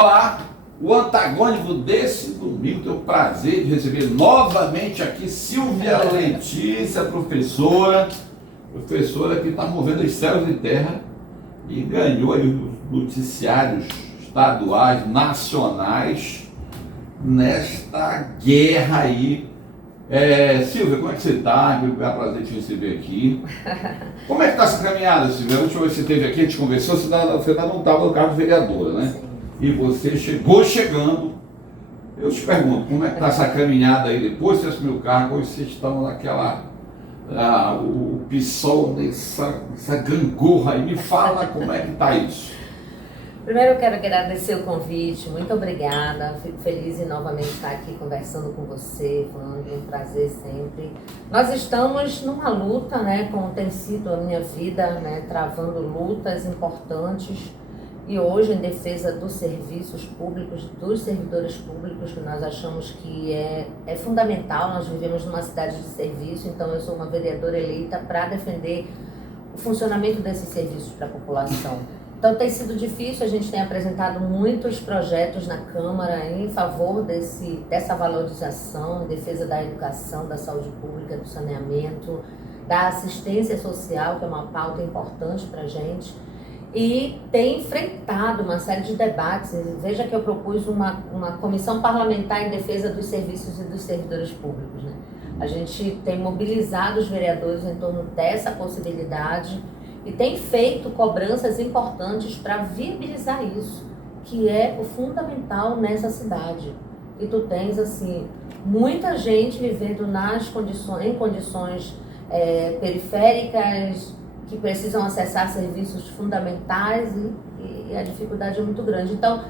Olá, o antagônico desse domingo tem o prazer de receber novamente aqui Silvia Letícia, professora que está movendo os céus e terra e ganhou aí os noticiários estaduais, nacionais, nesta guerra aí. Silvia, como é que você está? É um prazer te receber aqui. Como é que está essa caminhada, Silvia? A última vez que você esteve aqui, a gente conversou, você ainda não estava no cargo de vereadora, né? Sim. E você chegando. Eu te pergunto, como é que está essa caminhada aí depois que você assumiu o cargo? Hoje vocês estão naquela... o PSOL nessa gangorra aí. Me fala como é que está isso. Primeiro eu quero agradecer o convite, muito obrigada, fico feliz em novamente estar aqui conversando com você, falando, é um prazer sempre. Nós estamos numa luta, né, como tem sido a minha vida, né, travando lutas importantes e hoje em defesa dos serviços públicos, dos servidores públicos, que nós achamos que é fundamental. Nós vivemos numa cidade de serviço, então eu sou uma vereadora eleita para defender o funcionamento desses serviços para a população. Então tem sido difícil, a gente tem apresentado muitos projetos na Câmara em favor dessa valorização, em defesa da educação, da saúde pública, do saneamento, da assistência social, que é uma pauta importante para a gente, e tem enfrentado uma série de debates. Veja que eu propus uma comissão parlamentar em defesa dos serviços e dos servidores públicos, né? A gente tem mobilizado os vereadores em torno dessa possibilidade e tem feito cobranças importantes para viabilizar isso, que é o fundamental nessa cidade. E tu tens, assim, muita gente vivendo em condições periféricas, que precisam acessar serviços fundamentais e a dificuldade é muito grande. Então,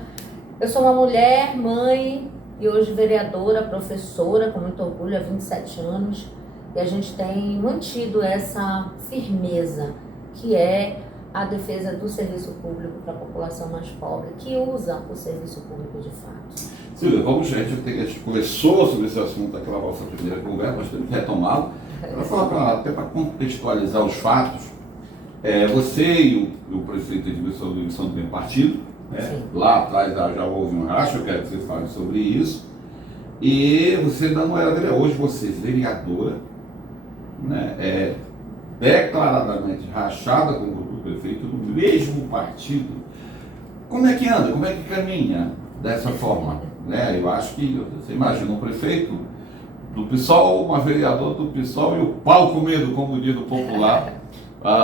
eu sou uma mulher, mãe e hoje vereadora, professora, com muito orgulho, há 27 anos, e a gente tem mantido essa firmeza, que é a defesa do serviço público para a população mais pobre, que usa o serviço público de fato. Silvia, a gente conversou sobre esse assunto naquela nossa primeira conversa, mas temos que retomá-lo. Até para contextualizar os fatos, você e o prefeito Edmilson são do mesmo partido, né? Lá atrás já houve um racha, eu quero que você fale sobre isso. E você ainda não era vereadora, hoje você é vereadora, né? Declaradamente rachada com o grupo do prefeito do mesmo partido. Como é que anda? Como é que caminha dessa forma? Né? Eu acho que você imagina um prefeito do PSOL, uma vereadora do PSOL e o pau comendo, como diz o popular,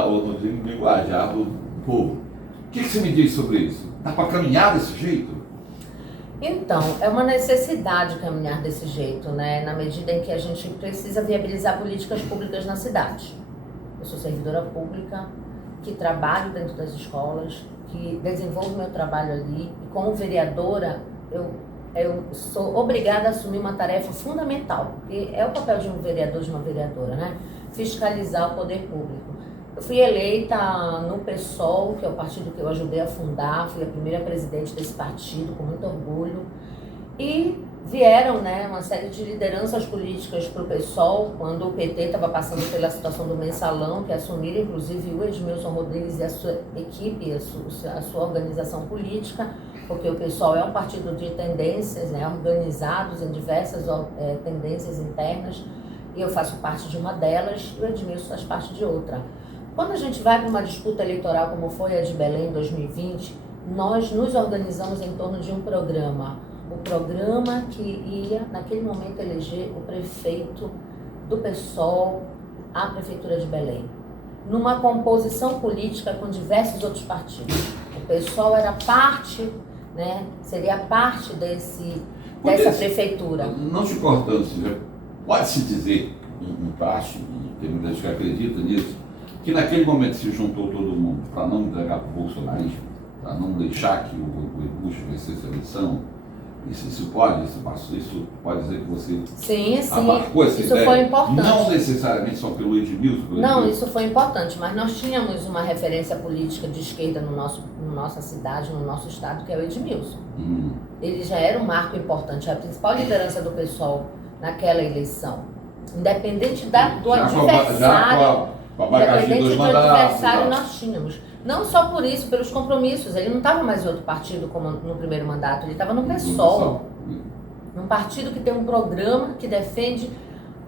ou no linguajar do povo. O que você me diz sobre isso? Dá para caminhar desse jeito? Então, é uma necessidade caminhar desse jeito, né? Na medida em que a gente precisa viabilizar políticas públicas na cidade. Eu sou servidora pública, que trabalho dentro das escolas, que desenvolvo meu trabalho ali, e como vereadora, eu sou obrigada a assumir uma tarefa fundamental, que é o papel de um vereador, de uma vereadora, né? Fiscalizar o poder público. Eu fui eleita no PSOL, que é o partido que eu ajudei a fundar, fui a primeira presidente desse partido, com muito orgulho, e vieram, né, uma série de lideranças políticas para o PSOL, quando o PT estava passando pela situação do mensalão, que assumiram inclusive o Edmilson Rodrigues e a sua equipe, a sua organização política, porque o PSOL é um partido de tendências, né, organizados em diversas tendências internas, e eu faço parte de uma delas, e o Edmilson faz parte de outra. Quando a gente vai para uma disputa eleitoral como foi a de Belém em 2020, nós nos organizamos em torno de um programa. O programa que ia, naquele momento, eleger o prefeito do PSOL à Prefeitura de Belém, numa composição política com diversos outros partidos. O PSOL era parte, né, seria parte dessa prefeitura. Não te cortando, Silvia, pode-se dizer, em parte, e tem muita gente que acredita nisso, que naquele momento se juntou todo mundo para não entregar para o bolsonarismo, para não deixar que o Augusto vencesse a eleição. Isso pode dizer que você abarcou essa isso ideia? Foi importante. Não necessariamente só pelo Edmilson. Não, isso foi importante, mas nós tínhamos uma referência política de esquerda no nossa cidade, no nosso estado, que é o Edmilson. Ele já era um marco importante, a principal liderança do PSOL naquela eleição. Independente do adversário, com a bagagem dos mandatos, nós tínhamos. Não só por isso, pelos compromissos. Ele não estava mais em outro partido como no primeiro mandato, ele estava no PSOL. Um partido que tem um programa que defende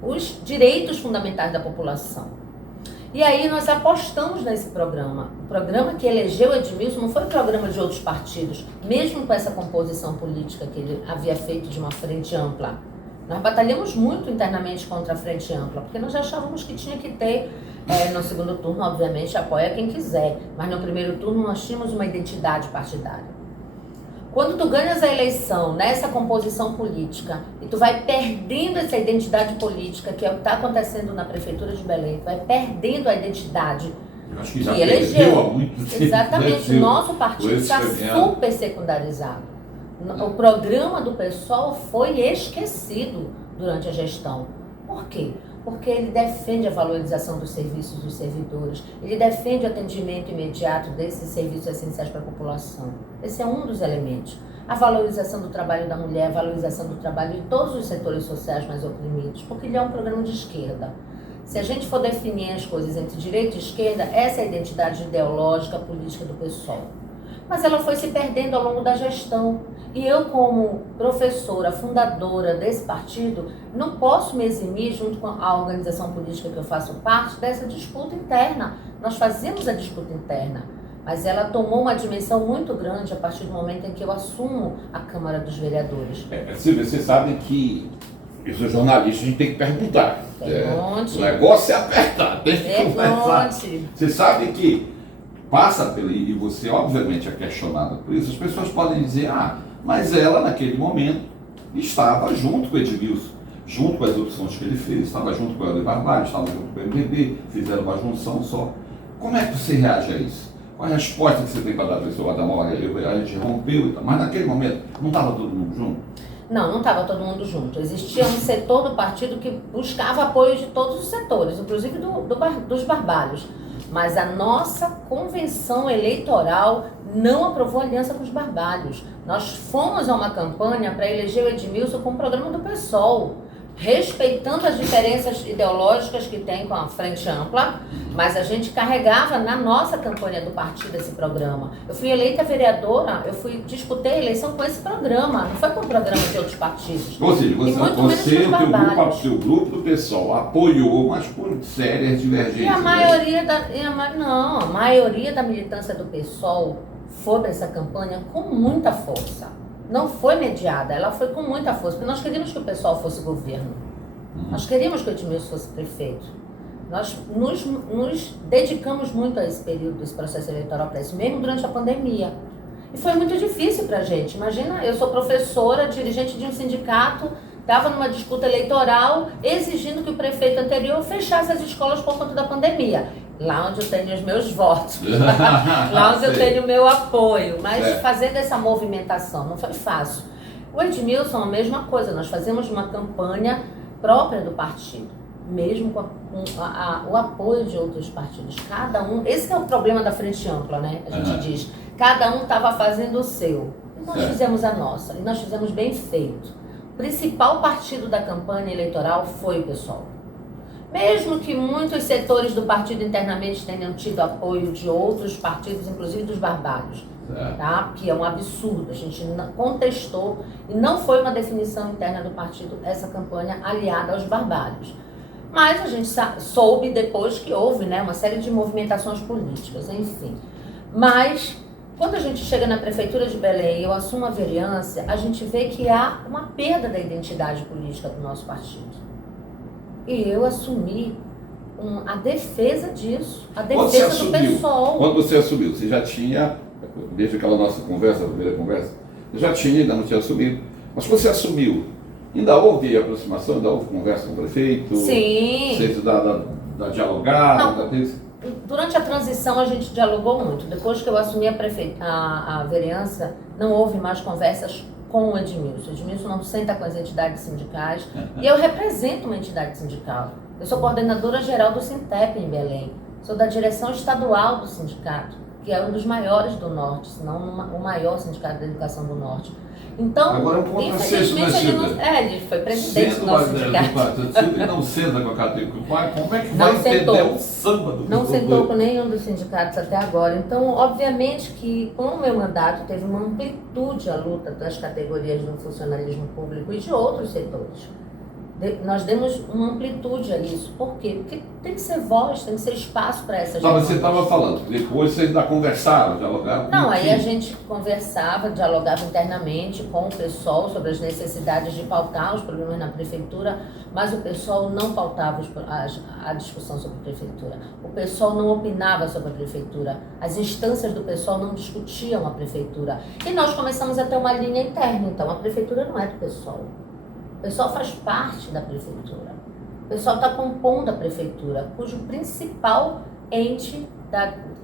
os direitos fundamentais da população. E aí nós apostamos nesse programa. O programa que elegeu Edmilson não foi o programa de outros partidos, mesmo com essa composição política que ele havia feito de uma frente ampla. Nós batalhamos muito internamente contra a frente ampla, porque nós já achávamos que tinha que ter, no segundo turno, obviamente, apoia quem quiser, mas no primeiro turno nós tínhamos uma identidade partidária. Quando tu ganhas a eleição nessa composição política e tu vai perdendo essa identidade política, que é o que está acontecendo na Prefeitura de Belém, tu vai perdendo a identidade Eu acho que já elegeu. perdeu há muito tempo. Exatamente, o nosso partido está caminhado. super secundarizado. O programa do PSOL foi esquecido durante a gestão. Por quê? Porque ele defende a valorização dos serviços dos servidores, ele defende o atendimento imediato desses serviços essenciais para a população. Esse é um dos elementos. A valorização do trabalho da mulher, a valorização do trabalho de todos os setores sociais mais oprimidos, porque ele é um programa de esquerda. Se a gente for definir as coisas entre direita e esquerda, essa é a identidade ideológica, política do PSOL. Mas ela foi se perdendo ao longo da gestão. E eu, como professora, fundadora desse partido, não posso me eximir, junto com a organização política que eu faço parte, dessa disputa interna. Nós fazemos a disputa interna, mas ela tomou uma dimensão muito grande a partir do momento em que eu assumo a Câmara dos Vereadores. Silvia, você sabe que eu sou jornalista, a gente tem que perguntar. Pergunte. O negócio é apertar, tem que conversar. Pergunte. Você sabe que passa pelo, e você obviamente é questionada por isso, as pessoas podem dizer, mas ela naquele momento estava junto com o Edmilson, junto com as opções que ele fez, estava junto com o Helder Barbalho, estava junto com o MDB, fizeram uma junção só. Como é que você reage a isso? Qual é a resposta que você tem para dar para a pessoa? Olha, a gente rompeu, mas naquele momento não estava todo mundo junto? Não estava todo mundo junto. Existia um setor do partido que buscava apoio de todos os setores, inclusive dos barbalhos. Mas a nossa convenção eleitoral não aprovou aliança com os barbalhos. Nós fomos a uma campanha para eleger o Edmilson com o programa do PSOL, respeitando as diferenças ideológicas que tem com a Frente Ampla, mas a gente carregava na nossa campanha do partido esse programa. Eu fui eleita vereadora, disputei a eleição com esse programa, não foi com o programa de outros partidos. Ou seja, você o seu grupo do pessoal apoiou, mas por sérias divergências. E a maioria da militância do PSOL foi para essa campanha com muita força. Não foi mediada, ela foi com muita força, porque nós queríamos que o pessoal fosse governo. Nós queríamos que o Edmilson fosse prefeito. Nós nos dedicamos muito a esse período, esse processo eleitoral para isso, mesmo durante a pandemia. E foi muito difícil para a gente. Imagina, eu sou professora, dirigente de um sindicato, estava numa disputa eleitoral exigindo que o prefeito anterior fechasse as escolas por conta da pandemia. Lá onde eu tenho os meus votos, lá onde eu tenho o meu apoio, mas fazendo essa movimentação não foi fácil. O Edmilson, a mesma coisa, nós fazemos uma campanha própria do partido, mesmo com o apoio de outros partidos. Cada um, esse é o problema da Frente Ampla, né? A gente diz, cada um estava fazendo o seu, e nós fizemos a nossa, e nós fizemos bem feito. O principal partido da campanha eleitoral foi o PSOL. Mesmo que muitos setores do partido internamente tenham tido apoio de outros partidos, inclusive dos barbalhos, tá? Que é um absurdo, a gente contestou e não foi uma definição interna do partido essa campanha aliada aos barbalhos. Mas a gente soube depois que houve, né, uma série de movimentações políticas, enfim. Mas quando a gente chega na Prefeitura de Belém e eu assumo a vereança, a gente vê que há uma perda da identidade política do nosso partido. E eu assumi a defesa disso, a defesa do PSOL. Quando você assumiu, você já tinha, desde aquela nossa conversa, a primeira conversa, você já tinha, ainda não tinha assumido, mas quando você assumiu, ainda houve aproximação, ainda houve conversa com o prefeito? Sim. Vocês da dialogar? Durante a transição a gente dialogou muito. Depois que eu assumi a vereança, não houve mais conversas com o Edmilson. O Edmilson não senta com as entidades sindicais e eu represento uma entidade sindical. Eu sou coordenadora geral do Sintep em Belém. Sou da direção estadual do sindicato, que é um dos maiores do Norte, se não o maior sindicato da educação do Norte. Então, agora, um contrassenso, infelizmente, ele foi presidente do nosso sindicato. Ele não senta com a categoria do pai, como é que Não vai entender sentou. o samba do Não sentou com nenhum dos sindicatos até agora. Então, obviamente que com o meu mandato teve uma amplitude a luta das categorias do funcionalismo público e de outros setores. Nós demos uma amplitude a isso. Por quê? Porque tem que ser voz, tem que ser espaço para essas Não, demandas. você estava falando, depois vocês ainda conversaram, dialogaram? Não, aí a gente conversava, dialogava internamente com o pessoal sobre as necessidades de pautar os problemas na prefeitura, mas o pessoal não pautava a discussão sobre a prefeitura. O pessoal não opinava sobre a prefeitura. As instâncias do pessoal não discutiam a prefeitura. E nós começamos a ter uma linha interna. Então, a prefeitura não é do pessoal. O pessoal faz parte da prefeitura. O pessoal está compondo a prefeitura, cujo principal ente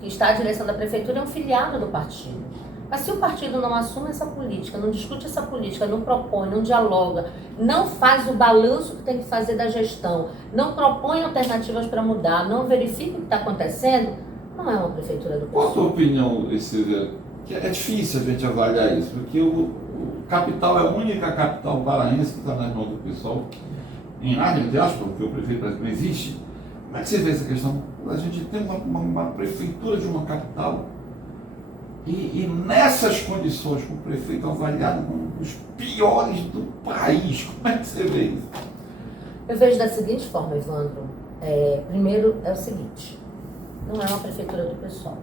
que está à direção da prefeitura é um filiado do partido. Mas se o partido não assume essa política, não discute essa política, não propõe, não dialoga, não faz o balanço que tem que fazer da gestão, não propõe alternativas para mudar, não verifica o que está acontecendo, não é uma prefeitura do Qual a pessoal. tua opinião? Que é difícil a gente avaliar isso, porque o capital é a única capital paraense que está nas mãos do pessoal, em área, entre aspas, porque o prefeito parece que não existe. Como é que você vê essa questão? A gente tem uma prefeitura de uma capital e nessas condições, com o prefeito avaliado como um dos piores do país, como é que você vê isso? Eu vejo da seguinte forma, Evandro. Primeiro é o seguinte, não é uma prefeitura do pessoal.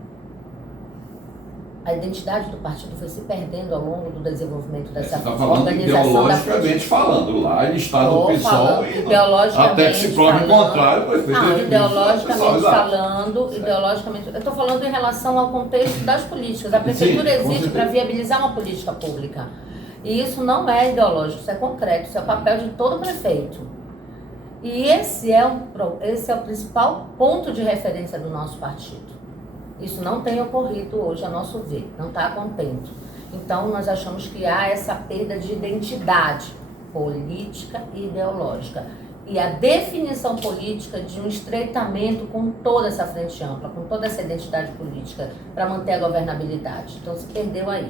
A identidade do partido foi se perdendo ao longo do desenvolvimento dessa Você está falando organização ideologicamente falando, lá ele está do pessoal ideologicamente até que se prove o contrário, o prefeito não, é ideologicamente falando, certo. ideologicamente, eu estou falando em relação ao contexto das políticas. A prefeitura existe para viabilizar uma política pública. E isso não é ideológico, isso é concreto, isso é o papel de todo prefeito. E esse é o principal ponto de referência do nosso partido. Isso não tem ocorrido hoje, a nosso ver, não está contente. Então, nós achamos que há essa perda de identidade política e ideológica. E a definição política de um estreitamento com toda essa frente ampla, com toda essa identidade política, para manter a governabilidade. Então, se perdeu aí.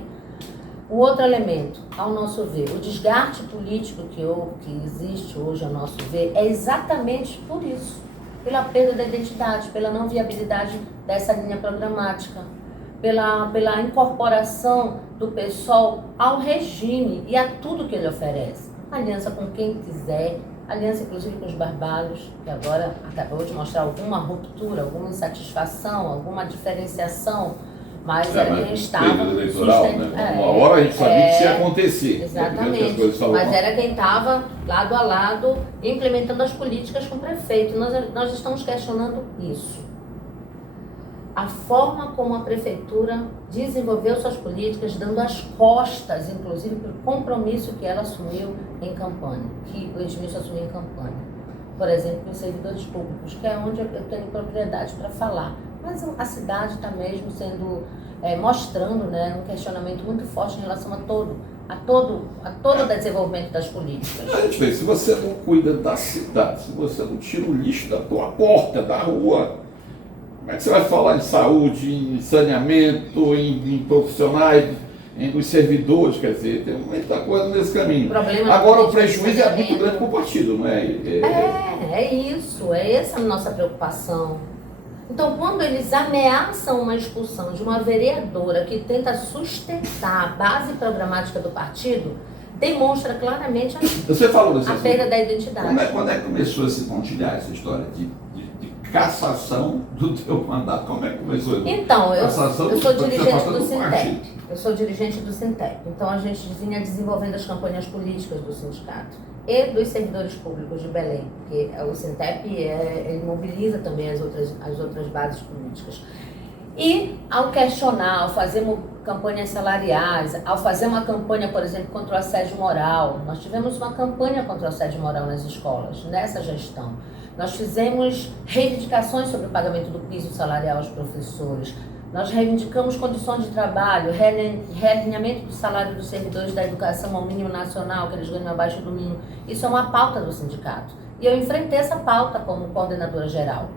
O outro elemento, ao nosso ver, o desgaste político que existe hoje, ao nosso ver, é exatamente por isso. Pela perda da identidade, pela não viabilidade dessa linha programática, pela incorporação do PSOL ao regime e a tudo que ele oferece. Aliança com quem quiser, aliança inclusive com os barbados, que agora acabou de mostrar alguma ruptura, alguma insatisfação, alguma diferenciação, mas era quem estava sustentando. Uma hora a gente sabia que isso ia acontecer. Exatamente, mas era quem estava lado a lado implementando as políticas com o prefeito. Nós estamos questionando isso. A forma como a prefeitura desenvolveu suas políticas, dando as costas, inclusive, para o compromisso que ela assumiu em campanha, que o Edmilson assumiu em campanha. Por exemplo, os servidores públicos, que é onde eu tenho propriedade para falar. Mas a cidade está mesmo sendo, mostrando, né, um questionamento muito forte em relação a todo o desenvolvimento das políticas. A gente vê, se você não cuida da cidade, se você não tira o lixo da tua porta, da rua, como é que você vai falar em saúde, em saneamento, em profissionais, dos servidores? Quer dizer, tem muita coisa nesse caminho. Agora, o prejuízo é muito grande para o partido, não é? É isso, essa a nossa preocupação. Então, quando eles ameaçam uma expulsão de uma vereadora que tenta sustentar a base programática do partido, demonstra claramente Você falou a perda da identidade. Quando é que começou a se pontilhar essa história de cassação do teu mandato? Como é que começou isso? Então, eu sou dirigente do Sintep. partido. Eu sou dirigente do Sintep. Então, a gente vinha desenvolvendo as campanhas políticas do sindicato e dos servidores públicos de Belém, porque o Sintep ele mobiliza também as outras bases políticas. E ao questionar, ao fazer campanhas salariais, ao fazer uma campanha, por exemplo, contra o assédio moral, nós tivemos uma campanha contra o assédio moral nas escolas, nessa gestão. Nós fizemos reivindicações sobre o pagamento do piso salarial aos professores. Nós reivindicamos condições de trabalho, realinhamento do salário dos servidores da educação ao mínimo nacional, que eles ganham abaixo do mínimo. Isso é uma pauta do sindicato. E eu enfrentei essa pauta como coordenadora geral.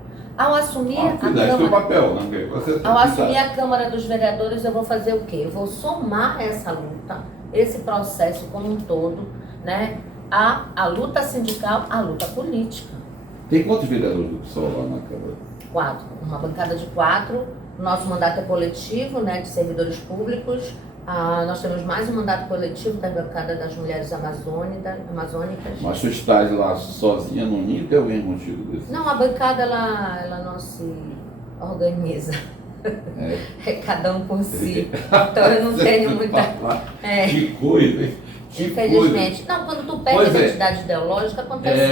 Ao assumir a fizeste o Câmara, papel, né? Porque você ao assumir a Câmara dos Vereadores, eu vou fazer o quê? Eu vou somar essa luta, esse processo como um todo, né? A luta sindical, a luta política. Tem quantos vereadores do PSOL lá na Câmara? 4. Uma bancada de 4. Nosso mandato é coletivo, né? De servidores públicos. Nós temos mais um mandato coletivo da bancada das mulheres amazônicas. Mas tu estás lá sozinha no ninho, tem alguém contigo desse? Não, a bancada ela não se organiza. É cada um por si. Então eu não tenho muita. Que coisa, hein? Infelizmente. Não, quando tu perde a identidade ideológica, acontece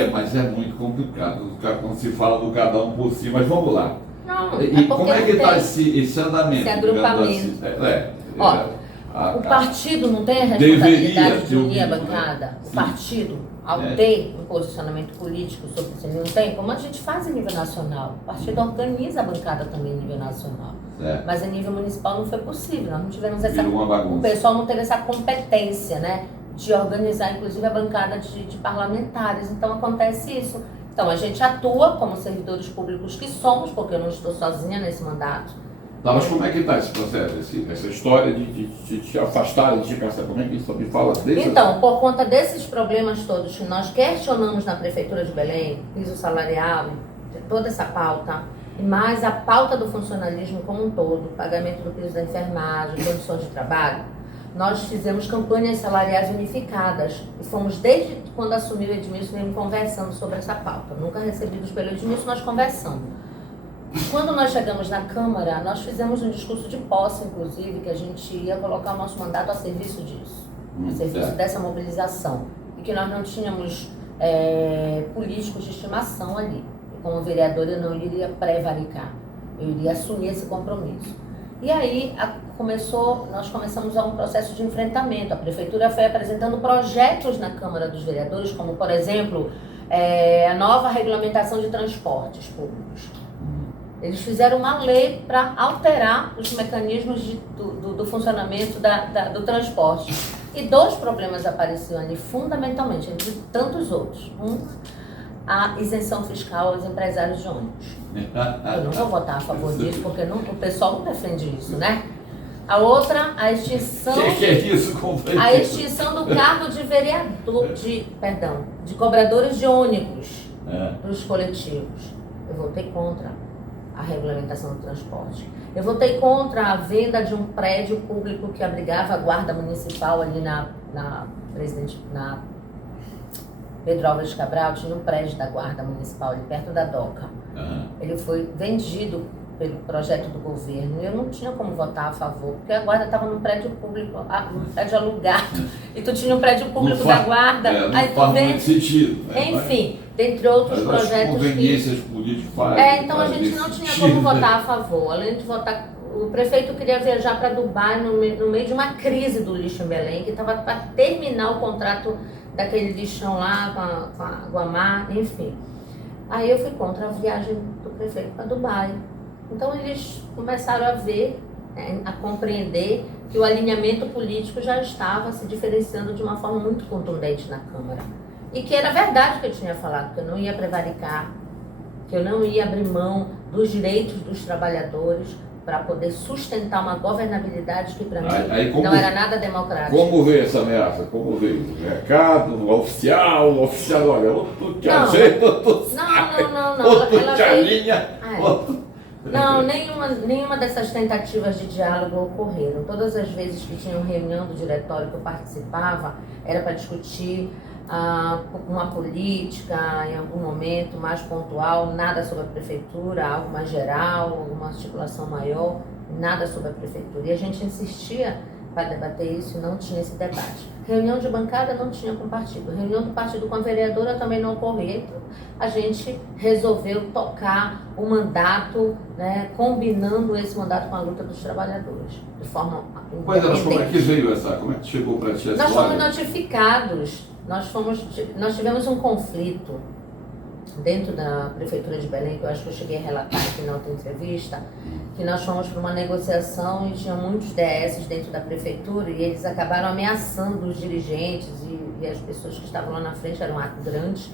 isso. Mas é muito complicado quando se fala do cada um por si, mas vamos lá. Não, E como é que está esse andamento? Esse agrupamento. Assim? O partido não tem a responsabilidade de unir a né? bancada? O partido, ao É. ter um posicionamento político sobre isso, não tem? Como a gente faz em nível nacional. O partido organiza a bancada também em nível nacional. Certo. Mas em nível municipal não foi possível. Nós não tivemos essa. Virou uma bagunça. O pessoal não teve essa competência, né? De organizar, inclusive, a bancada de parlamentares. Então acontece isso. Então a gente atua como servidores públicos que somos, porque eu não estou sozinha nesse mandato. Tá, mas como é que está esse processo, essa história de te afastar, de te caçar? Como é que isso me fala desse? Então, por conta desses problemas todos que nós questionamos na Prefeitura de Belém, piso salarial, toda essa pauta, e mais a pauta do funcionalismo como um todo, pagamento do piso da enfermagem, condições de trabalho, nós fizemos campanhas salariais unificadas e fomos, desde quando assumiu o Edmilson, mesmo conversando sobre essa pauta. Nunca recebidos pelo Edmilson, nós conversamos. Quando nós chegamos na Câmara, nós fizemos um discurso de posse, inclusive, que a gente ia colocar o nosso mandato a serviço disso, a serviço dessa mobilização, e que nós não tínhamos políticos de estimação ali. E como vereadora, eu não iria prevaricar, eu iria assumir esse compromisso. E aí nós começamos um processo de enfrentamento. A Prefeitura foi apresentando projetos na Câmara dos Vereadores, como, por exemplo, a nova regulamentação de transportes públicos. Eles fizeram uma lei para alterar os mecanismos do funcionamento do transporte. E 2 problemas apareciam ali, fundamentalmente, entre tantos outros. A isenção fiscal aos empresários de ônibus. Eu não vou votar a favor disso, porque o pessoal não defende isso, né? A outra, a extinção... que é isso, companheiro? A extinção do cargo de vereador, de cobradores de ônibus dos coletivos. Eu votei contra a regulamentação do transporte. Eu votei contra a venda de um prédio público que abrigava a guarda municipal ali na Pedro Álvares Cabral, tinha um prédio da guarda municipal ali perto da DOCA. Ele foi vendido pelo projeto do governo e eu não tinha como votar a favor, porque a guarda estava num prédio público, um prédio alugado, e tu tinha um prédio público da guarda, aí tu faz muito sentido. Né? Enfim, dentre outros projetos conveniências políticas então a gente não tinha como votar a favor. Além de votar, o prefeito queria viajar para Dubai no meio de uma crise do lixo em Belém, que estava para terminar o contrato daquele lixão lá com a Guamá, enfim. Aí eu fui contra a viagem do prefeito para Dubai. Então eles começaram a ver, a compreender que o alinhamento político já estava se diferenciando de uma forma muito contundente na Câmara. E que era verdade o que eu tinha falado, que eu não ia prevaricar, que eu não ia abrir mão dos direitos dos trabalhadores para poder sustentar uma governabilidade que para mim não era nada democrática. Como veio essa ameaça? Como veio? O recado, o oficial, olha, outro te ajeita, outro te alinha. Não, nenhuma dessas tentativas de diálogo ocorreram. Todas as vezes que tinham reunião do diretório que eu participava, era para discutir uma política em algum momento mais pontual, nada sobre a prefeitura, algo mais geral, alguma articulação maior, nada sobre a prefeitura. E a gente insistia para debater isso e não tinha esse debate. Reunião de bancada não tinha com o partido. Reunião do partido com a vereadora também não ocorria. Então, a gente resolveu tocar o mandato, né, combinando esse mandato com a luta dos trabalhadores, de forma independente. Como é que veio como é que chegou para ti essa Nós fomos notificados, nós tivemos um conflito dentro da Prefeitura de Belém, que eu acho que eu cheguei a relatar aqui na outra entrevista, que nós fomos para uma negociação e tinha muitos DS dentro da Prefeitura e eles acabaram ameaçando os dirigentes e as pessoas que estavam lá na frente, eram grandes,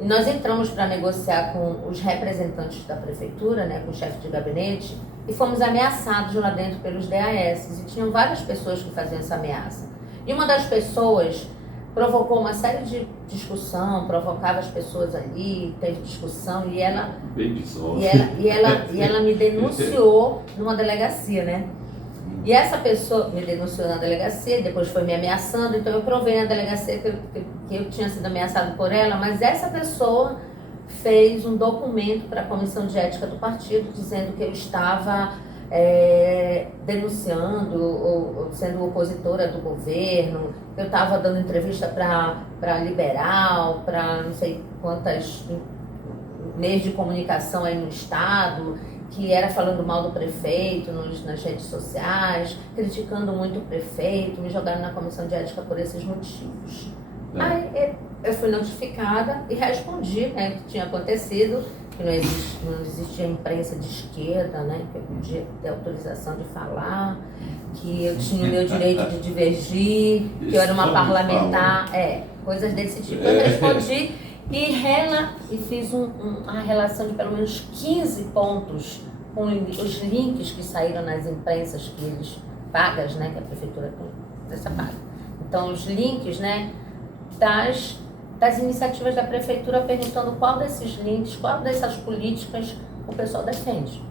E nós entramos para negociar com os representantes da prefeitura, né, com o chefe de gabinete, e fomos ameaçados lá dentro pelos DAS. E tinham várias pessoas que faziam essa ameaça. E uma das pessoas provocou uma série de discussão, provocava as pessoas ali, teve discussão, e ela me denunciou numa delegacia, né? E essa pessoa me denunciou na delegacia, depois foi me ameaçando, então eu provei na delegacia que eu tinha sido ameaçado por ela, mas essa pessoa fez um documento para a Comissão de Ética do partido, dizendo que eu estava denunciando ou sendo opositora do governo, eu estava dando entrevista para Liberal, para não sei quantas meios de comunicação aí no estado, que era falando mal do prefeito nas redes sociais, criticando muito o prefeito, me jogaram na comissão de ética por esses motivos. Aí eu fui notificada e respondi, né, que tinha acontecido, que não existia imprensa de esquerda, né, que eu podia ter autorização de falar, que eu tinha o meu direito de divergir, que eu era uma parlamentar, coisas desse tipo. Eu respondi e fiz uma relação de pelo menos 15 pontos com os links que saíram nas imprensas que eles pagas, né, que a prefeitura dessa paga. Então, os links, né, das iniciativas da prefeitura, perguntando qual desses links, qual dessas políticas o pessoal defende.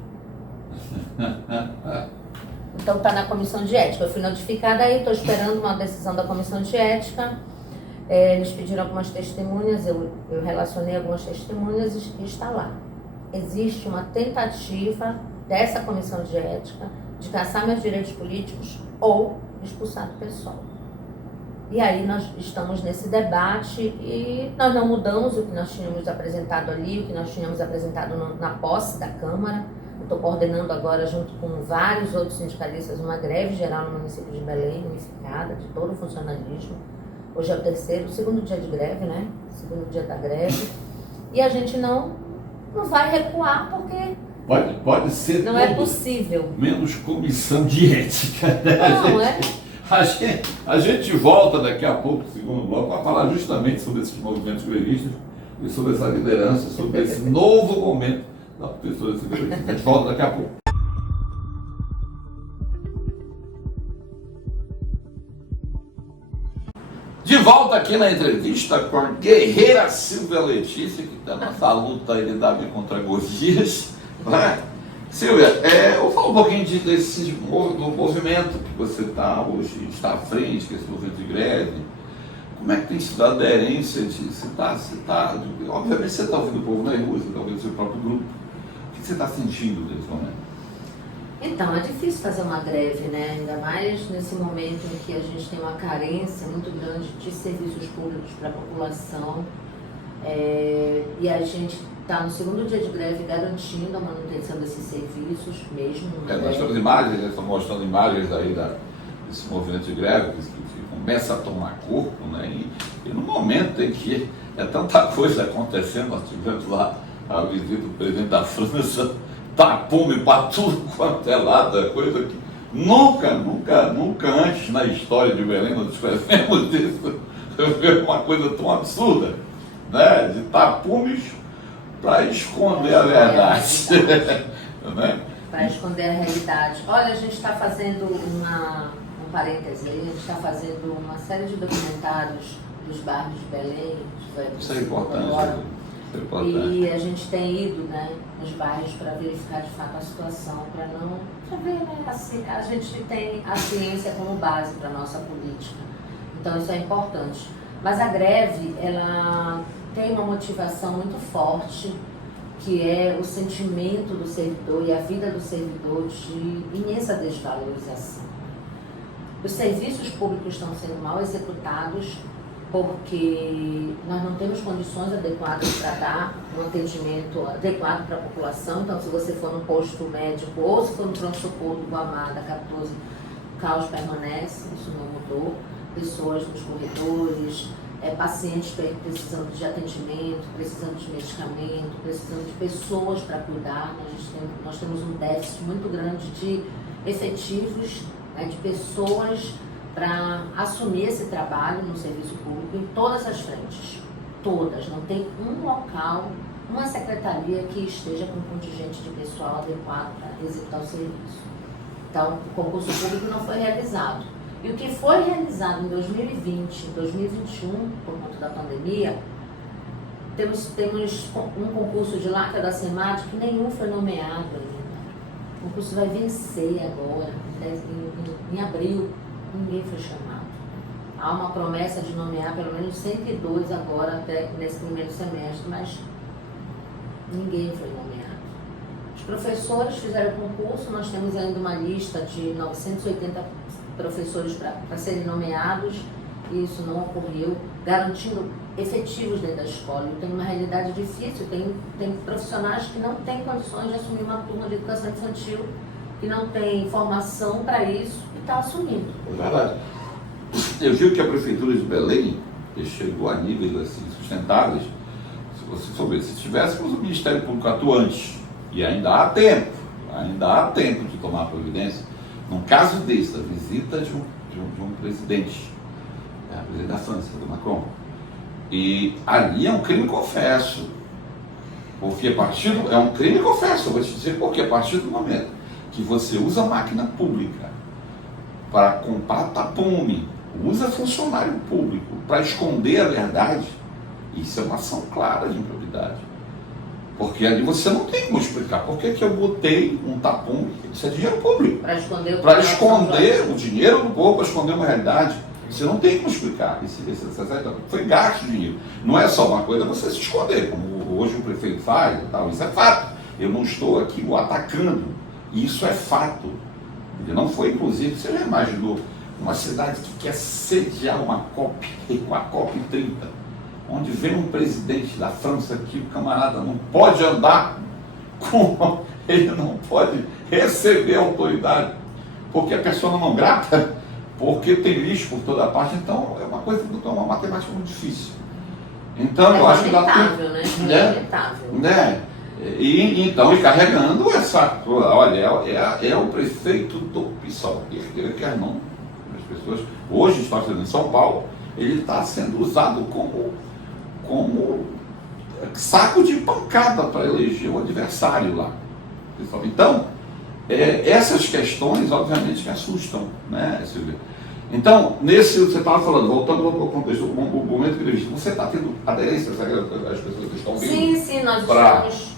Então está na comissão de ética. Eu fui notificada aí, estou esperando uma decisão da comissão de ética. Eles pediram algumas testemunhas, eu relacionei algumas testemunhas e está lá. Existe uma tentativa dessa comissão de ética de caçar meus direitos políticos ou expulsar do pessoal. E aí nós estamos nesse debate e nós não mudamos o que nós tínhamos apresentado ali, o que nós tínhamos apresentado na posse da Câmara. Eu estou coordenando agora, junto com vários outros sindicalistas, uma greve geral no município de Belém, unificada, de todo o funcionalismo. Hoje é o segundo dia de greve, né? Segundo dia da greve. E a gente não vai recuar porque pode ser não é possível. Menos comissão de ética. Não, A gente volta daqui a pouco, no segundo bloco, para falar justamente sobre esses movimentos grevistas e sobre essa liderança, sobre esse novo momento da professora Silvia. A gente volta daqui a pouco. De volta aqui na entrevista com a guerreira Silvia Letícia, que está nessa luta aí de Davi contra Golias. Silvia, eu vou falar um pouquinho do movimento que você hoje está à frente, que é esse movimento de greve. Como é que tem sido a aderência disso? Obviamente você está ouvindo o povo na rua, você está ouvindo o seu próprio grupo. O que você está sentindo nesse momento? Então, é difícil fazer uma greve, né? Ainda mais nesse momento em que a gente tem uma carência muito grande de serviços públicos para a população. E a gente está no segundo dia de greve garantindo a manutenção desses serviços mesmo. Nós temos imagens, estamos mostrando imagens aí desse movimento de greve que começa a tomar corpo, né? E no momento em que é tanta coisa acontecendo, nós tivemos lá a visita do presidente da França, tapume para tudo quanto é lado, coisa que nunca antes na história de Belém nós escrevemos isso, uma coisa tão absurda, né? De tapumes para esconder a verdade. Né? Para esconder a realidade. Olha, a gente está fazendo um parêntese aí, a gente está fazendo uma série de documentários dos bairros de Belém. Isso é importante. E a gente tem ido, né, nos bairros para verificar de fato a situação, para ver, né, assim, a gente tem a ciência como base para a nossa política. Então isso é importante. Mas a greve, ela tem uma motivação muito forte, que é o sentimento do servidor e a vida do servidor de imensa desvalorização. Os serviços públicos estão sendo mal executados porque nós não temos condições adequadas para dar um atendimento adequado para a população. Então, se você for no posto médico ou se for no pronto-socorro do Guamá, da 14, o caos permanece, isso não mudou. Pessoas nos corredores, pacientes precisando de atendimento, precisando de medicamento, precisando de pessoas para cuidar. Nós temos um déficit muito grande de efetivos, né, de pessoas para assumir esse trabalho no serviço público em todas as frentes. todas, não tem um local, uma secretaria que esteja com um contingente de pessoal adequado para executar o serviço. Então, o concurso público não foi realizado. E o que foi realizado em 2020, em 2021, por conta da pandemia, temos um concurso de lacra da SEMAD que nenhum foi nomeado ainda. O concurso vai vencer agora, em abril, ninguém foi chamado. Há uma promessa de nomear pelo menos 102 agora, até nesse primeiro semestre, mas ninguém foi nomeado. Os professores fizeram o concurso, nós temos ainda uma lista de 980 professores para serem nomeados, e isso não ocorreu, garantindo efetivos dentro da escola. E tem uma realidade difícil, tem profissionais que não têm condições de assumir uma turma de educação infantil, que não tem formação para isso e está assumindo. É verdade. Eu digo que a Prefeitura de Belém chegou a níveis assim, sustentáveis. Se você souber, se tivéssemos o Ministério Público atuante, e ainda há tempo de tomar providência, num caso desse, a visita de um presidente, presidente da França, do Macron, e ali é um crime confesso, porque é um crime confesso, eu vou te dizer por quê. A partir do momento que você usa máquina pública para comprar tapume, usa funcionário público para esconder a verdade, isso é uma ação clara de improbidade. Porque ali você não tem como explicar por que eu botei um tapume, isso é dinheiro público. Para esconder o dinheiro do povo, para esconder uma realidade. Você não tem como explicar. Foi gasto de dinheiro. Não é só uma coisa você se esconder, como hoje o prefeito faz e tal. Isso é fato. Eu não estou aqui o atacando. Isso é fato. Ele não foi, inclusive, você já imaginou uma cidade que quer sediar uma COP30, onde vem um presidente da França que o camarada não pode andar ele não pode receber autoridade, porque a pessoa não grata, porque tem lixo por toda parte. Então é uma matemática muito difícil. Então eu acho que dá tempo, né? E carregando essa, olha, é o prefeito do PSOL, quer não, as pessoas hoje está sendo em São Paulo, ele está sendo usado como saco de pancada para eleger o adversário lá. Então, essas questões, obviamente, que assustam, né, Silvia? Então, você estava falando, voltando ao contexto, o momento de entrevista, você está tendo aderência, as pessoas que estão vindo? Sim, nós estamos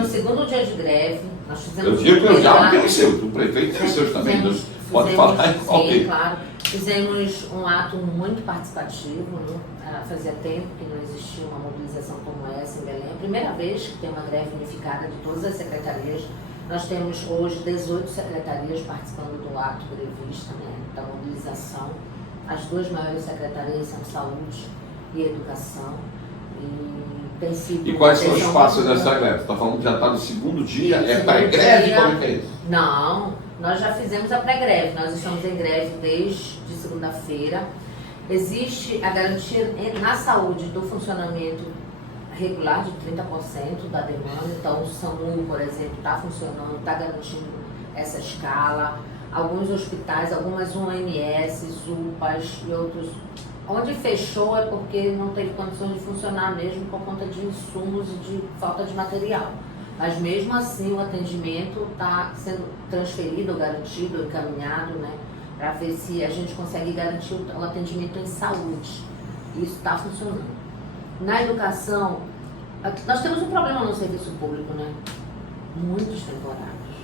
no segundo dia de greve. Nós fizemos eu digo que eu já tenho seus, o prefeito tem os seus também, pode falar. Sim, claro. Fizemos um ato muito participativo, né? Fazia tempo que não existia uma mobilização como essa em Belém. É a primeira vez que tem uma greve unificada de todas as secretarias. Nós temos hoje 18 secretarias participando do ato grevista, né, da mobilização. As duas maiores secretarias são Saúde e Educação. E quais são os passos dessa greve? Você está falando que já está no segundo dia? É pré-greve? Como é que é isso? Não, nós já fizemos a pré-greve. Nós estamos em greve desde segunda-feira. Existe a garantia na saúde do funcionamento regular de 30% da demanda. Então, o SAMU, por exemplo, está funcionando, está garantindo essa escala. Alguns hospitais, algumas OMS, UPAs e outros, onde fechou é porque não teve condições de funcionar mesmo por conta de insumos e de falta de material. Mas mesmo assim o atendimento está sendo transferido, garantido, encaminhado, né, para ver se a gente consegue garantir o atendimento em saúde. Isso está funcionando. Na educação, nós temos um problema no serviço público, né? Muitos temporários,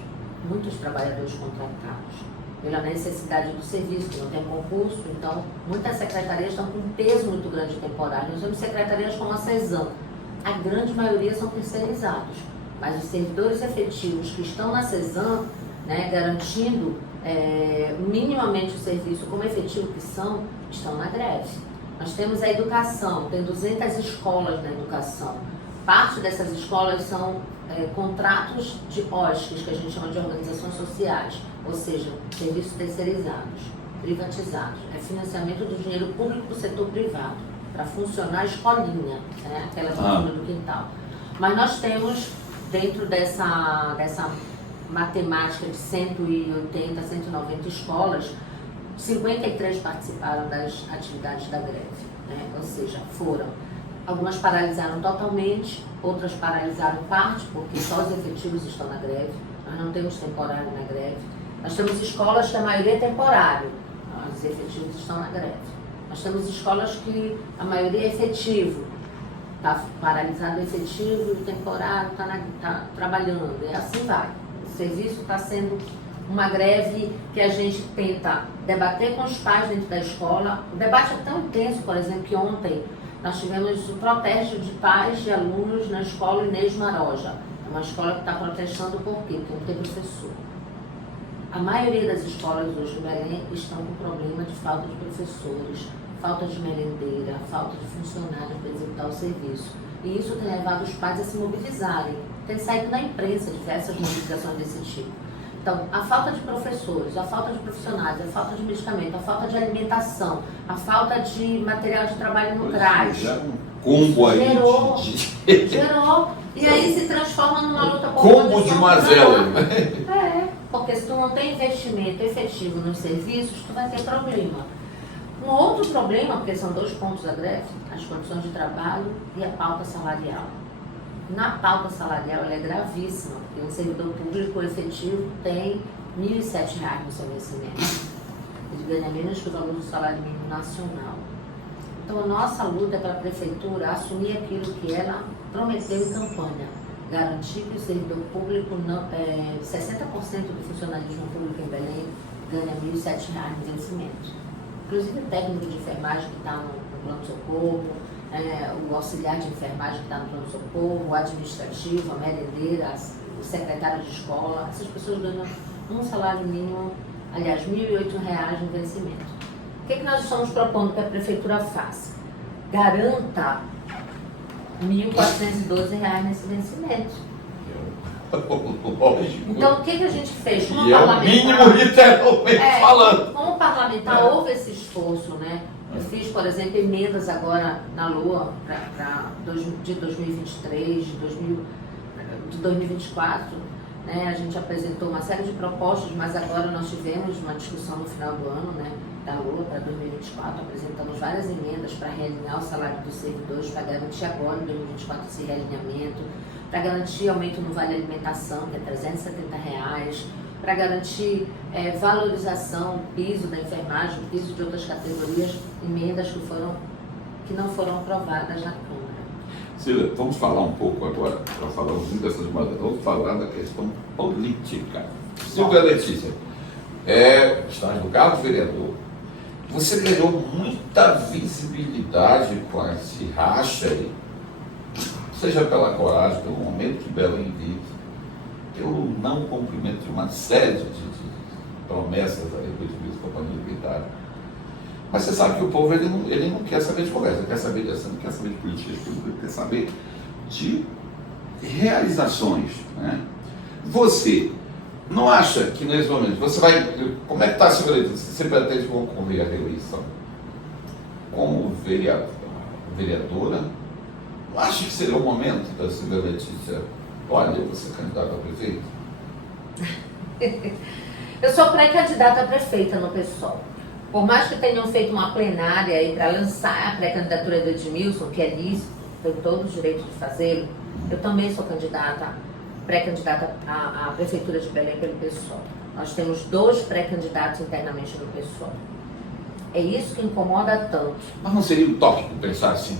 muitos trabalhadores contratados, pela necessidade do serviço, que não tem concurso. Então, muitas secretarias estão com um peso muito grande de temporário. Nós temos secretarias como a CESAM. A grande maioria são terceirizados, mas os servidores efetivos que estão na CESAM, né, garantindo minimamente o serviço como efetivo que são, estão na greve. Nós temos a educação, tem 200 escolas na educação. Parte dessas escolas são contratos de OSCs, que a gente chama de organizações sociais, ou seja, serviços terceirizados, privatizados. É financiamento do dinheiro público do setor privado, para funcionar a escolinha, né, aquela cultura do quintal. Mas nós temos, dentro dessa matemática de 180, 190 escolas, 53 participaram das atividades da greve, né? Ou seja, foram Algumas paralisaram totalmente, outras paralisaram parte, porque só os efetivos estão na greve. Nós não temos temporário na greve. Nós temos escolas que a maioria é temporário, os efetivos estão na greve. Nós temos escolas que a maioria é efetivo, está paralisado o efetivo e o temporário está trabalhando, e assim vai. O serviço está sendo uma greve que a gente tenta debater com os pais dentro da escola. O debate é tão intenso, por exemplo, que ontem nós tivemos o protesto de pais e alunos na escola Inês Maroja. É uma escola que está protestando por quê? Porque não tem professor. A maioria das escolas hoje em Belém estão com problema de falta de professores, falta de merendeira, falta de funcionário para executar o serviço. E isso tem levado os pais a se mobilizarem. Tem saído na imprensa diversas mobilizações desse tipo. Então, a falta de professores, a falta de profissionais, a falta de medicamento, a falta de alimentação, a falta de material de trabalho no CRAS. Combo aí gerou. E aí se transforma numa luta por combo de mazela. Porque se tu não tem investimento efetivo nos serviços, tu vai ter problema. Um outro problema, porque são 2 pontos da greve, as condições de trabalho e a pauta salarial. Na pauta salarial ela é gravíssima, porque um servidor público efetivo tem R$ 1.007 no seu vencimento. Ele ganha menos que o valor do salário mínimo nacional. Então a nossa luta é para a prefeitura assumir aquilo que ela prometeu em campanha, garantir que o servidor público, 60% do funcionalismo público em Belém ganha R$ 1.007 no vencimento. Inclusive o técnico de enfermagem que está no pronto-socorro, o auxiliar de enfermagem que está no pronto-socorro, o administrativo, a merendeira, o secretário de escola, essas pessoas ganham um salário mínimo, aliás, R$ 1.008 no vencimento. O que nós estamos propondo que a prefeitura faça? Garanta R$ 1.412 nesse vencimento. Lógico. Então, o que a gente fez? Como e é o mínimo, literalmente falando. Como parlamentar, houve esse esforço, né? Eu fiz, por exemplo, emendas agora na LOA de 2023, de 2024. Né? A gente apresentou uma série de propostas, mas agora nós tivemos uma discussão no final do ano, né? Da LOA para 2024, apresentamos várias emendas para realinhar o salário dos servidores, para garantir agora em 2024 esse realinhamento, para garantir aumento no Vale Alimentação, que é R$ 370, para garantir valorização, piso da enfermagem, piso de outras categorias, emendas que não foram aprovadas na Câmara. Cida, vamos falar um pouco agora, para falar um dessas matérias, vamos falar da questão política. Silvia Letícia, está advogado, vereador. Você ganhou muita visibilidade com esse racha aí, seja pela coragem, pelo momento que Belém vive, pelo não cumprimento de uma série de promessas aí do edifício da Companhia Militar. Mas você sabe que o povo ele não quer saber de conversa, ele quer saber de ação, não quer saber de políticas públicas, ele quer saber de realizações. Né? Você não acha que nesse momento você vai. Como é que está a segurança? Você pretende concorrer à reeleição como vereadora? Não acha que seria o momento da Silvia Letícia? Olha, eu vou ser candidata a prefeito? Eu sou pré-candidata a prefeita no PSOL. Por mais que tenham feito uma plenária aí para lançar a pré-candidatura do Edmilson, que é lícito, tem todo o direito de fazê-lo, eu também sou pré-candidata à Prefeitura de Belém pelo PSOL. Nós temos 2 pré-candidatos internamente no PSOL. É isso que incomoda tanto. Mas não seria utópico pensar assim,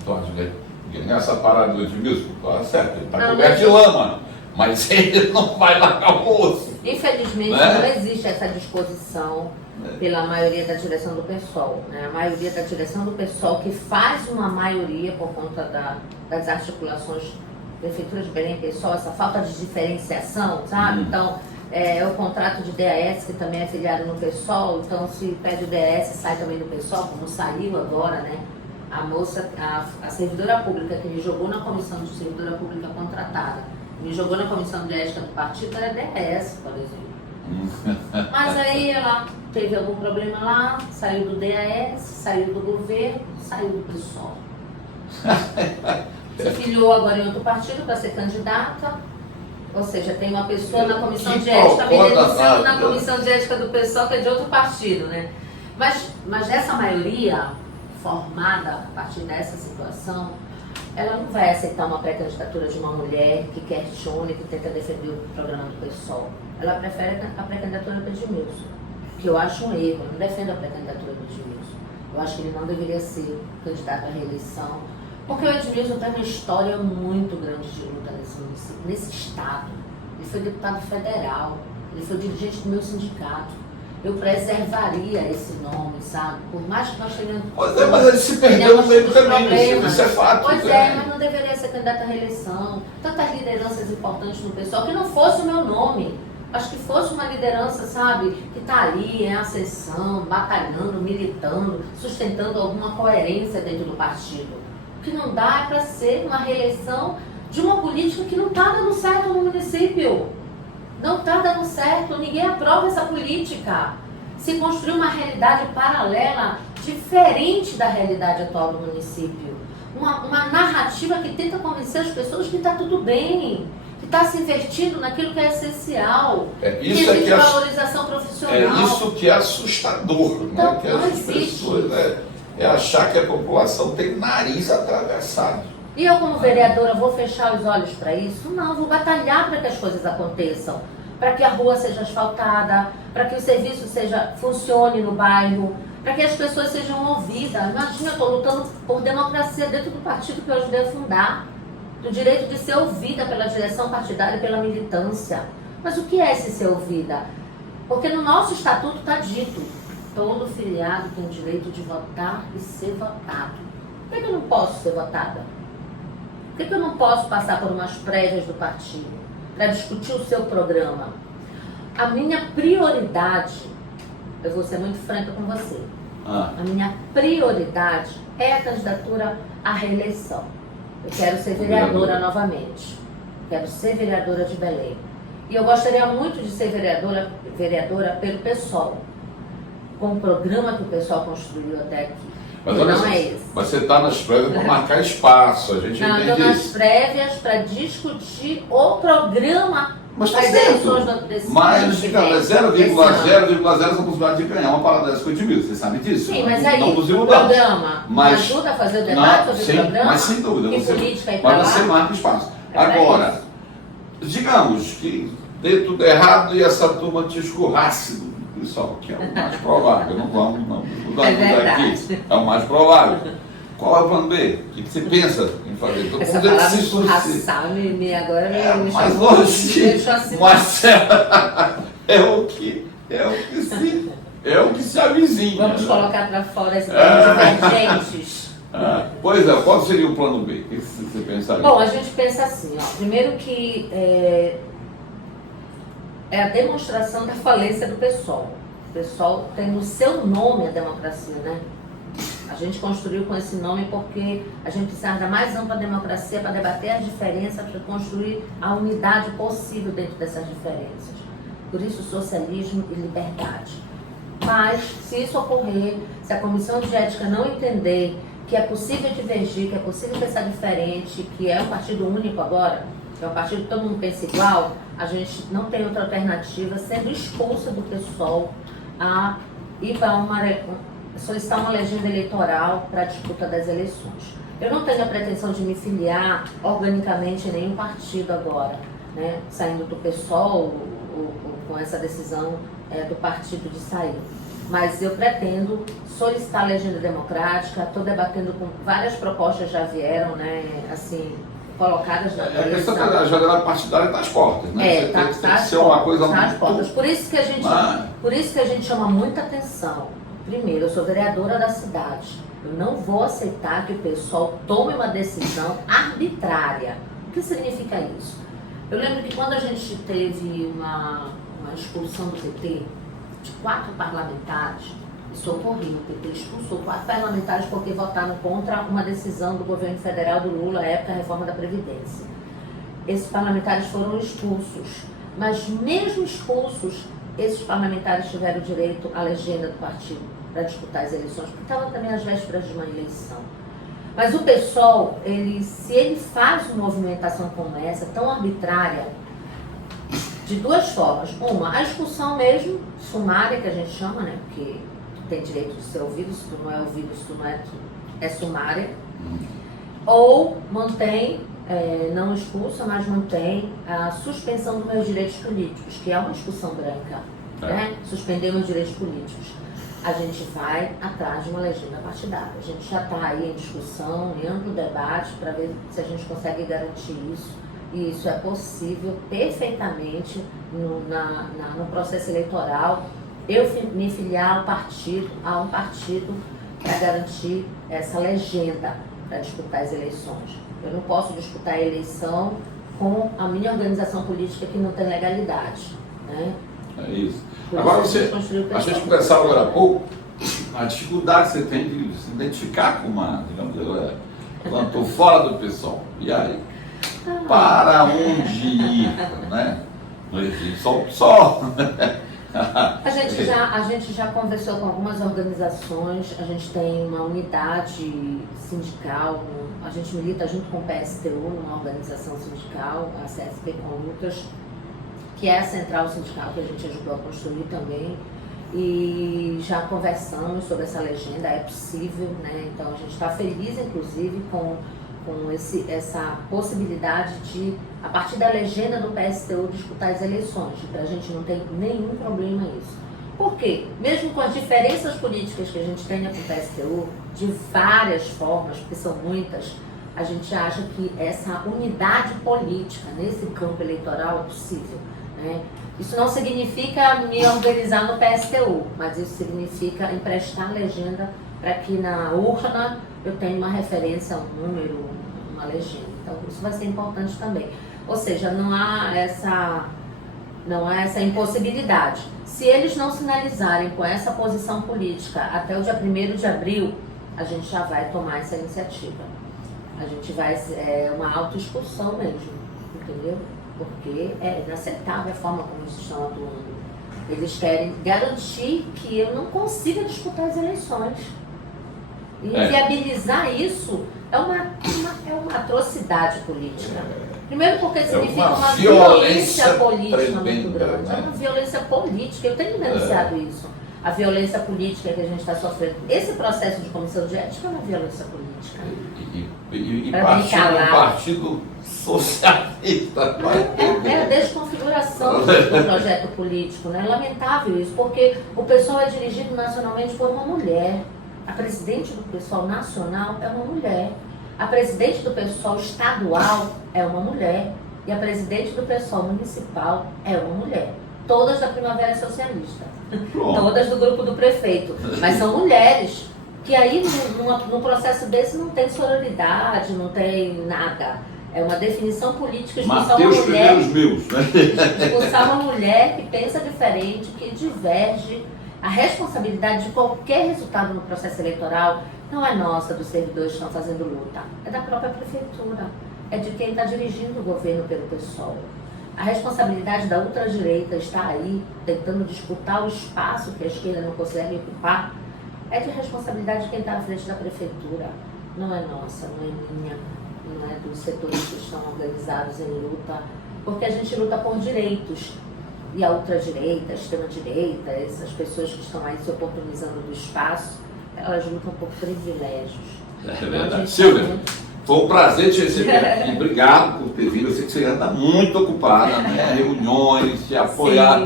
ganhar essa parada do Edmilson? Tá certo, ele está coberto de lama, mas ele não vai largar o osso. Infelizmente, não existe essa disposição pela maioria da direção do PSOL. Né? A maioria da direção do PSOL, que faz uma maioria por conta das articulações Prefeitura de Belém e PSOL, essa falta de diferenciação, sabe? Então, o contrato de DAS, que também é filiado no PSOL, então se pede o DAS, sai também do PSOL, como saiu agora, né? A moça, a servidora pública que me jogou na comissão de servidora pública contratada, me jogou na comissão de ética do partido, era DAS, por exemplo. Mas aí ela teve algum problema lá, saiu do DAS, saiu do governo, saiu do PSOL. Se filiou agora em outro partido para ser candidata, ou seja, tem uma pessoa na comissão de ética me denunciando na comissão de ética do PSOL que é de outro partido, né? Mas essa maioria formada a partir dessa situação, ela não vai aceitar uma pré-candidatura de uma mulher que questione, que tenta defender o programa do PSOL. Ela prefere a pré-candidatura do Edmilson, que eu acho um erro. Eu não defendo a pré-candidatura do Edmilson. Eu acho que ele não deveria ser candidato à reeleição, porque o Edmilson tem uma história muito grande de luta nesse município, nesse estado. Ele foi deputado federal, ele foi dirigente do meu sindicato. Eu preservaria esse nome, sabe? Por mais que nós tenhamos... Pois é, mas ele se perdeu no meio do caminho, isso é fato. Pois é, mas não deveria ser candidato à reeleição. Tantas lideranças importantes no pessoal, que não fosse o meu nome. Acho que fosse uma liderança, sabe, que está ali em ascensão, batalhando, militando, sustentando alguma coerência dentro do partido. O que não dá é para ser uma reeleição de uma política que não está dando certo no município. Não está dando certo, ninguém aprova essa política. Se construiu uma realidade paralela, diferente da realidade atual do município. Uma narrativa que tenta convencer as pessoas que está tudo bem, que está se invertindo naquilo que é essencial, que existe valorização profissional. É isso que é assustador, então, né? Que as pessoas é achar que a população tem nariz atravessado. E eu, como vereadora, vou fechar os olhos para isso? Não, vou batalhar para que as coisas aconteçam. Para que a rua seja asfaltada, para que o serviço funcione no bairro, para que as pessoas sejam ouvidas. Imagina, eu estou lutando por democracia dentro do partido que eu ajudei a fundar, do direito de ser ouvida pela direção partidária e pela militância. Mas o que é esse ser ouvida? Porque no nosso estatuto está dito, todo filiado tem o direito de votar e ser votado. Por que eu não posso ser votada? Por que eu não posso passar por umas prévias do partido para discutir o seu programa? A minha prioridade, eu vou ser muito franca com você, a minha prioridade é a candidatura à reeleição. Eu quero ser vereadora novamente. Quero ser vereadora de Belém. E eu gostaria muito de ser vereadora pelo PSOL, com o programa que o PSOL construiu até aqui. Mas olha só, você está nas prévias para marcar espaço, a gente não, entende estou nas isso. prévias para discutir o programa Mas está das certo. eleições desse Mas ano. 0,0,0 a possibilidade de ganhar uma parada dessa com o Edmilson, você sabe disso? Sim, mas aí não o programa mas, ajuda a fazer o debate sobre sim, o programa? Mas sem dúvida, Que você, política é mas você marca espaço. Agora, digamos que dê tudo errado e essa turma te escorrasse do pessoal, que é o mais provável, não vamos mudar aqui, é o mais provável. Qual é o plano B? O que você pensa em fazer? Todo essa mundo palavra se escorraçar agora me mas chamou, hoje, Marcela, é o que se avizinha. Vamos colocar para fora as ideias divergentes. Pois é, qual seria o plano B? O que você pensaria? Bom, a gente pensa assim, ó, primeiro que é a demonstração da falência do PSOL. O PSOL tem no seu nome a democracia, né? A gente construiu com esse nome porque a gente precisava da mais ampla democracia para debater as diferenças, para construir a unidade possível dentro dessas diferenças. Por isso, socialismo e liberdade. Mas, se isso ocorrer, se a Comissão de Ética não entender que é possível divergir, que é possível pensar diferente, que é um partido único agora, que é um partido que todo mundo pensa igual, a gente não tem outra alternativa, sendo expulsa do PSOL a ir para solicitar uma legenda eleitoral para a disputa das eleições. Eu não tenho a pretensão de me filiar organicamente em nenhum partido agora, né? Saindo do PSOL com essa decisão do partido de sair. Mas eu pretendo solicitar a legenda democrática, estou debatendo com várias propostas, já vieram, né, assim, colocadas na a questão da agenda partidária está às portas, né? Tem que ser uma coisa às portas. Por isso que a gente chama muita atenção. Primeiro, eu sou vereadora da cidade. Eu não vou aceitar que o pessoal tome uma decisão arbitrária. O que significa isso? Eu lembro que quando a gente teve uma expulsão do PT, de 4 parlamentares, isso ocorreu, o PT expulsou 4 parlamentares porque votaram contra uma decisão do governo federal do Lula, à época da reforma da Previdência. Esses parlamentares foram expulsos, mas mesmo expulsos, esses parlamentares tiveram direito à legenda do partido para disputar as eleições, porque estavam também às vésperas de uma eleição. Mas o PSOL, se ele faz uma movimentação como essa, tão arbitrária, de 2 formas. Uma, a expulsão mesmo, sumária, que a gente chama, né? Porque tem direito de ser ouvido, se tu não é ouvido, se tu não é sumária. ou mantém, não expulsa, mas mantém a suspensão dos meus direitos políticos, que é uma expulsão branca, né? Suspender meus direitos políticos. A gente vai atrás de uma legenda partidária. A gente já está aí em discussão, em amplo debate, para ver se a gente consegue garantir isso. E isso é possível perfeitamente no processo eleitoral. Eu me filiar a um partido para garantir essa legenda para disputar as eleições. Eu não posso disputar a eleição com a minha organização política que não tem legalidade, né? É isso. Por Agora isso a gente conversava agora há pouco, a dificuldade que você tem de se identificar com uma, digamos, quando estou fora do pessoal. E aí, para onde ir, né? Não existe só o PSOL. A gente já conversou com algumas organizações, a gente tem uma unidade sindical, a gente milita junto com o PSTU, numa organização sindical, a CSP Conlutas, que é a central sindical que a gente ajudou a construir também, e já conversamos sobre essa legenda, é possível, né? Então a gente está feliz, inclusive, com essa possibilidade de, a partir da legenda do PSTU, disputar as eleições. Para a gente não tem nenhum problema isso. Por quê? Mesmo com as diferenças políticas que a gente tenha com o PSTU, de várias formas, porque são muitas, a gente acha que essa unidade política nesse campo eleitoral é possível, né? Isso não significa me organizar no PSTU, mas isso significa emprestar legenda para que na urna eu tenha uma referência, um número, uma legenda. Então isso vai ser importante também. Ou seja, não há essa impossibilidade. Se eles não sinalizarem com essa posição política até o dia 1º de abril, a gente já vai tomar essa iniciativa. A gente vai, uma autoexpulsão mesmo, entendeu? Porque é inaceitável a forma como eles estão atuando. Eles querem garantir que eu não consiga disputar as eleições. E viabilizar isso é uma atrocidade política. Primeiro porque significa uma violência política muito grande. É uma violência política. Eu tenho denunciado isso. A violência política que a gente está sofrendo. Esse processo de comissão de ética é uma violência política. E partido socialista. É a desconfiguração do projeto político, né? É lamentável isso, porque o pessoal é dirigido nacionalmente por uma mulher. A presidente do pessoal nacional é uma mulher. A presidente do pessoal estadual é uma mulher. E a presidente do pessoal municipal é uma mulher. Todas da Primavera Socialista. Todas do grupo do prefeito. Mas são mulheres. Que aí, num processo desse, não tem sororidade, não tem nada. É uma definição política, expulsar uma mulher. Expulsar uma mulher que pensa diferente, que diverge. A responsabilidade de qualquer resultado no processo eleitoral não é nossa, dos servidores que estão fazendo luta. É da própria prefeitura. É de quem está dirigindo o governo pelo PSOL. A responsabilidade da ultradireita está aí, tentando disputar o espaço que a esquerda não consegue ocupar. É de responsabilidade de quem está à frente da prefeitura. Não é nossa, não é minha, não é dos setores que estão organizados em luta. Porque a gente luta por direitos. E a ultradireita, a extrema-direita, essas pessoas que estão aí se oportunizando do espaço, elas lutam por privilégios. É verdade. Silvia, foi um prazer te receber aqui. Obrigado por ter vindo. Eu sei que você anda muito ocupada, né? Reuniões, apoiar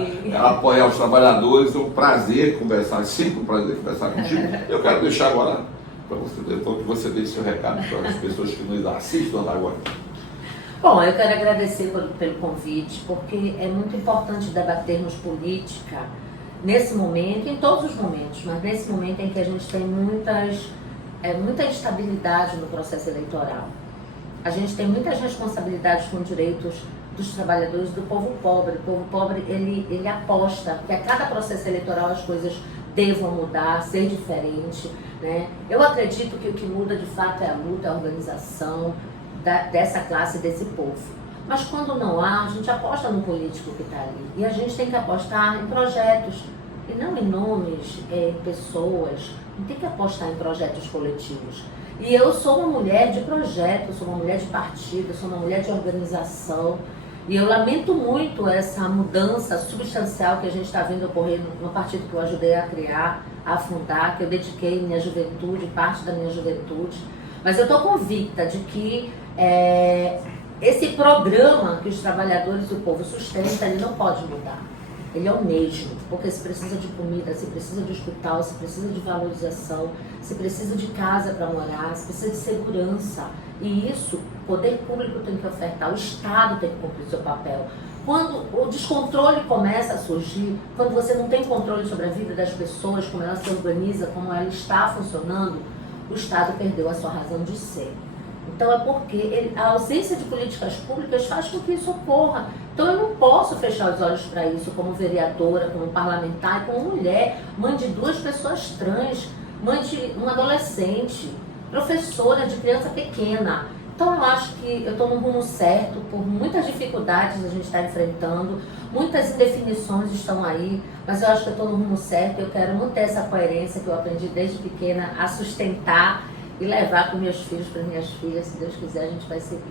os trabalhadores. É um prazer conversar, sempre um prazer conversar contigo. Eu quero deixar agora para você, depois que você deixe seu recado para as pessoas que nos assistem agora. Bom, eu quero agradecer pelo convite, porque é muito importante debatermos política nesse momento, em todos os momentos, mas nesse momento em que a gente tem muita instabilidade no processo eleitoral. A gente tem muitas responsabilidades com direitos dos trabalhadores, do povo pobre. O povo pobre, ele aposta que a cada processo eleitoral as coisas devam mudar, ser diferente, né? Eu acredito que o que muda de fato é a luta, a organização dessa classe, desse povo. Mas quando não há, a gente aposta no político que está ali. E a gente tem que apostar em projetos, e não em nomes, em pessoas. Não tem que apostar em projetos coletivos. E eu sou uma mulher de projeto, sou uma mulher de partido, sou uma mulher de organização. E eu lamento muito essa mudança substancial que a gente está vendo ocorrer no partido que eu ajudei a criar, a fundar, que eu dediquei minha juventude, parte da minha juventude. Mas eu estou convicta de que esse programa que os trabalhadores do povo sustentam, ele não pode mudar. Ele é o mesmo, porque se precisa de comida, se precisa de hospital, se precisa de valorização, se precisa de casa para morar, se precisa de segurança. E isso o poder público tem que ofertar, o Estado tem que cumprir seu papel. Quando o descontrole começa a surgir, quando você não tem controle sobre a vida das pessoas, como ela se organiza, como ela está funcionando, o Estado perdeu a sua razão de ser. Então é porque a ausência de políticas públicas faz com que isso ocorra. Então eu não posso fechar os olhos para isso como vereadora, como parlamentar e como mulher, mãe de 2 pessoas trans, mãe de uma adolescente, professora de criança pequena. Então eu acho que eu estou no rumo certo, por muitas dificuldades a gente está enfrentando, muitas indefinições estão aí, mas eu acho que eu estou no rumo certo e eu quero manter essa coerência que eu aprendi desde pequena a sustentar e levar para os meus filhos, para as minhas filhas, se Deus quiser a gente vai seguir.